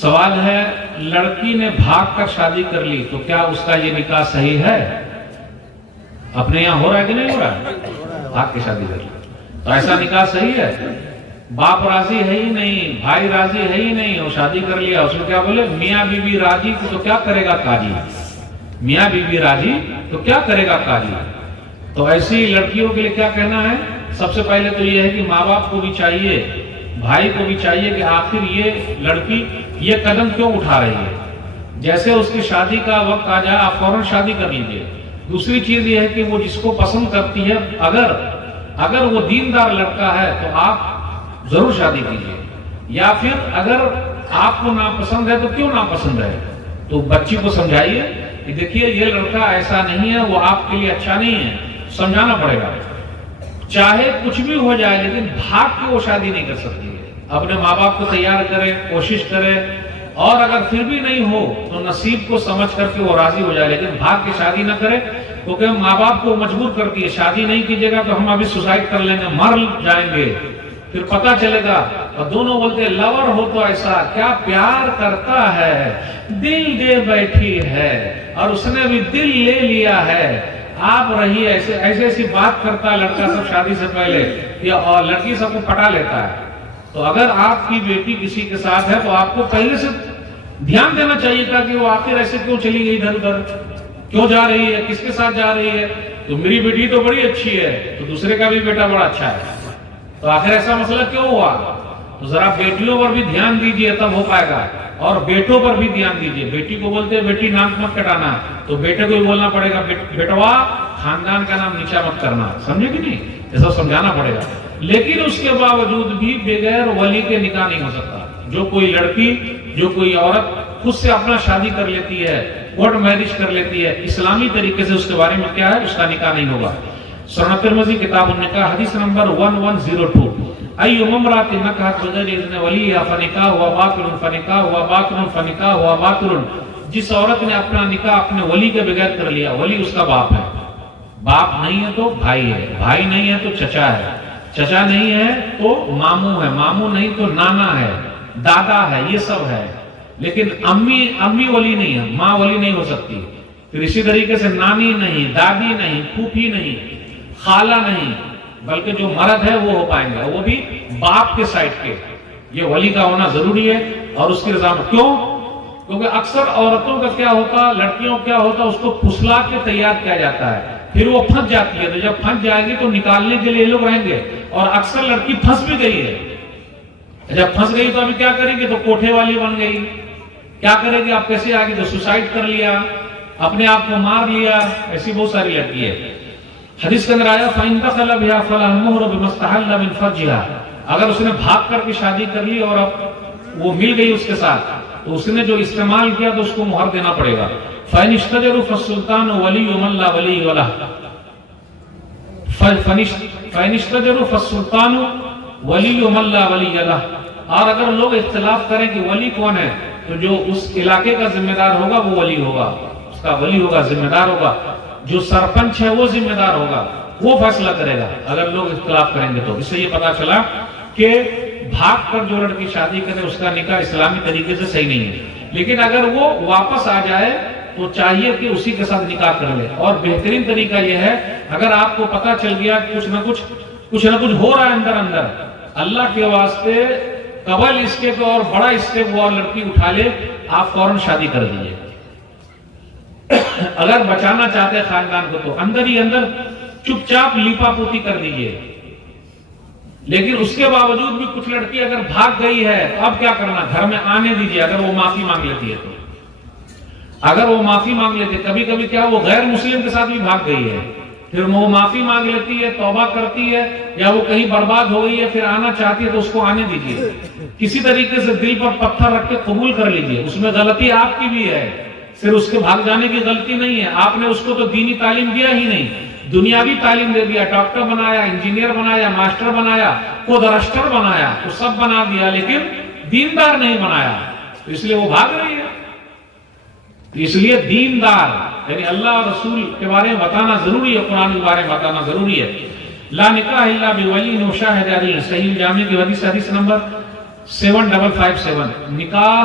سوال ہے لڑکی نے بھاگ کر شادی کر لی تو کیا اس کا یہ نکاح صحیح ہے؟ اپنے یہاں ہو رہا ہے کہ نہیں ہو رہا ہے؟ بھاگ کے شادی کر لی تو ایسا نکاح صحیح ہے؟ باپ راضی ہے ہی نہیں، بھائی راضی ہے ہی نہیں، اور شادی کر لیا، اس میں کیا بولے میاں بی بی راضی تو کیا کرے گا قاضی، میاں بی بی راضی تو کیا کرے گا قاضی۔ تو ایسی لڑکیوں کے لیے کیا کہنا ہے؟ سب سے پہلے تو یہ ہے کہ ماں باپ کو بھی چاہیے، بھائی کو بھی چاہیے کہ آخر یہ لڑکی یہ قدم کیوں اٹھا رہی ہے، جیسے اس کی شادی کا وقت آ جائے آپ فوراً شادی کر لیجئے۔ دوسری چیز یہ ہے کہ وہ جس کو پسند کرتی ہے اگر وہ دیندار لڑکا ہے تو آپ ضرور شادی کیجئے، یا پھر اگر آپ کو ناپسند ہے تو کیوں ناپسند ہے تو بچی کو سمجھائیے کہ دیکھیے یہ لڑکا ایسا نہیں ہے، وہ آپ کے لیے اچھا نہیں ہے، سمجھانا پڑے گا۔ چاہے کچھ بھی ہو جائے لیکن بھاگ کے وہ شادی نہیں کر سکتی ہے، اپنے ماں باپ کو تیار کرے، کوشش کرے، اور اگر پھر بھی نہیں ہو تو نصیب کو سمجھ کر کے وہ راضی ہو جائے، لیکن بھاگ کے شادی نہ کرے، کیونکہ ماں باپ کو مجبور کرتی ہے شادی نہیں کیجیے گا تو ہم ابھی سوسائڈ کر لیں گے، مر جائیں گے، پھر پتہ چلے گا۔ اور دونوں بولتے ہیں لور ہو تو ایسا کیا پیار کرتا ہے، دل دے بیٹھی ہے اور اس نے بھی دل لے لیا ہے، آپ رہی ایسی بات کرتا ہے لڑکا سب شادی سے پہلے، اور لڑکی سب کو پٹا لیتا ہے۔ تو اگر آپ کی بیٹی کسی کے ساتھ ہے تو آپ کو پہلے سے دھیان دینا چاہیے تھا کہ وہ آخر ایسے کیوں چلی گئی، ادھر ادھر کیوں جا رہی ہے، کس کے ساتھ جا رہی ہے، تو میری بیٹی تو بڑی اچھی ہے تو دوسرے کا بھی بیٹا بڑا اچھا ہے، تو آخر ایسا مسئلہ کیوں ہوا؟ تو ذرا بیٹیوں پر بھی دھیان دیجئے تب ہو پائے گا، اور بیٹوں پر بھی دھیان دیجئے۔ بیٹی کو بولتے ہیں بیٹی ناک مت کٹانا، تو بیٹے کو بھی بولنا پڑے گا بیٹوا خاندان کا نام نیچا مت کرنا، سمجھے کہ نہیں، یہ سب سمجھانا پڑے گا۔ لیکن اس کے باوجود بھی بغیر ولی کے نکاح نہیں ہو سکتا۔ جو کوئی لڑکی، جو کوئی عورت خود سے اپنا شادی کر لیتی ہے، کورٹ میرج کر لیتی ہے اسلامی طریقے سے، اس کے بارے میں کیا ہے، اس کا نکاح نہیں ہوگا۔ سنن ترمذی کتاب النکاح حدیث نمبر 1102، ای امرأۃ نکحت بغیر اذن ولیہا فنکاحها باطل فنکاحها باطل فنکاحها باطل، جس عورت نے اپنا نکاح اپنے ولی کے بغیر کر لیا، ولی اس کا باپ ہے، باپ نہیں ہے تو بھائی ہے، بھائی نہیں ہے تو چچا ہے، چچا نہیں ہے تو ماموں ہے، ماموں نہیں تو نانا ہے، دادا ہے، یہ سب ہے۔ لیکن امی ولی نہیں ہے، ماں ولی نہیں ہو سکتی۔ پھر اسی طریقے سے نانی نہیں، دادی نہیں، پھوپھی نہیں، خالہ نہیں، بلکہ جو مرد ہے وہ ہو پائیں گے، وہ بھی باپ کے سائڈ کے، یہ ولی کا ہونا ضروری ہے۔ اور اس کی رضامند کیوں؟ کیونکہ اکثر عورتوں کا کیا ہوتا، لڑکیوں کیا ہوتا، اس کو پھسلا کے تیار کیا جاتا ہے، پھر وہ پھنس جاتی ہے، تو جب پھنس جائے گی تو نکالنے کے لیے لوگ رہیں گے، اور اکثر لڑکی پھنس بھی گئی ہے، جب پھنس گئی تو ابھی کیا کرے گی، تو کوٹھے والی بن گئی، کیا کرے گی، آپ کیسے آگے، تو سوسائڈ کر لیا، اپنے آپ کو مار لیا، ایسی بہت ساری لڑکی ہے۔ حدیث کے اندر آیا فَإِن دَخَلَ بِهَا فَلَهَا الْمُهْرُ بِمَسْتَحَلَّ مِنْ فَرْجِهَا، اگر اس نے بھاگ کر کے شادی کر لی اور اب وہ مل گئی اس کے ساتھ، تو اس نے جو استعمال کیا تو اس کو مہر دینا پڑے گا۔ فَإِنِ اشْتَجَرُوا فَالسُّلْطَانُ وَلِيُّ مَن لَا وَلِيَّ لَهُ، فَإِنِ اشْتَجَرُوا فَالسُّلْطَانُ وَلِيُّ مَن لَا وَلِيَّ لَهُ، اور اگر لوگ اختلاف کریں کہ ولی کون ہے، تو جو اس علاقے کا ذمہ دار ہوگا وہ ولی ہوگا، اس کا ولی ہوگا، ذمہ دار ہوگا، جو سرپنچ ہے وہ ذمہ دار ہوگا، وہ فیصلہ کرے گا اگر لوگ اختلاف کریں گے تو۔ اس سے یہ پتا چلا کہ بھاگ کر جو لڑکی شادی کرے اس کا نکاح اسلامی طریقے سے صحیح نہیں ہے، لیکن اگر وہ واپس آ جائے تو چاہیے کہ اسی کے ساتھ نکاح کر لے۔ اور بہترین طریقہ یہ ہے، اگر آپ کو پتا چل گیا کچھ نہ کچھ ہو رہا ہے اندر اندر، اللہ کے واسطے قبل اس کے تو اور بڑا اسٹیپ وہ لڑکی اٹھا لے، آپ فوراً شادی کر دیجئے۔ اگر بچانا چاہتے ہیں خاندان کو تو اندر ہی اندر چپ چاپ لیپا پوتی کر دیجئے۔ لیکن اس کے باوجود بھی کچھ لڑکی اگر بھاگ گئی ہے تو اب کیا کرنا، گھر میں آنے دیجئے، اگر وہ معافی مانگ لیتی ہے تو، اگر وہ معافی مانگ لیتی ہے، کبھی کبھی کیا وہ غیر مسلم کے ساتھ بھی بھاگ گئی ہے، پھر وہ معافی مانگ لیتی ہے، توبہ کرتی ہے، یا وہ کہیں برباد ہو گئی ہے پھر آنا چاہتی ہے تو اس کو آنے دیجئے۔ کسی طریقے سے دل پر پتھر رکھ کے قبول کر لیجئے، اس میں غلطی آپ کی بھی ہے، صرف اس کے بھاگ جانے کی غلطی نہیں ہے، آپ نے اس کو تو دینی تعلیم دیا ہی نہیں، دنیاوی تعلیم دے دیا، ڈاکٹر بنایا، انجینئر بنایا، ماسٹر بنایا، کودرشٹر بنایا، تو سب بنا دیا، لیکن دیندار نہیں بنایا، تو اس لیے وہ بھاگ رہی ہے۔ تو اس لیے دیندار یعنی اللہ اور رسول کے بارے میں بتانا ضروری ہے، قرآن کے بارے میں بتانا ضروری ہے۔ لا نکاح الا بولی و شاہد عدل، صحیح جامع کی حدیث نمبر 7557، نکاح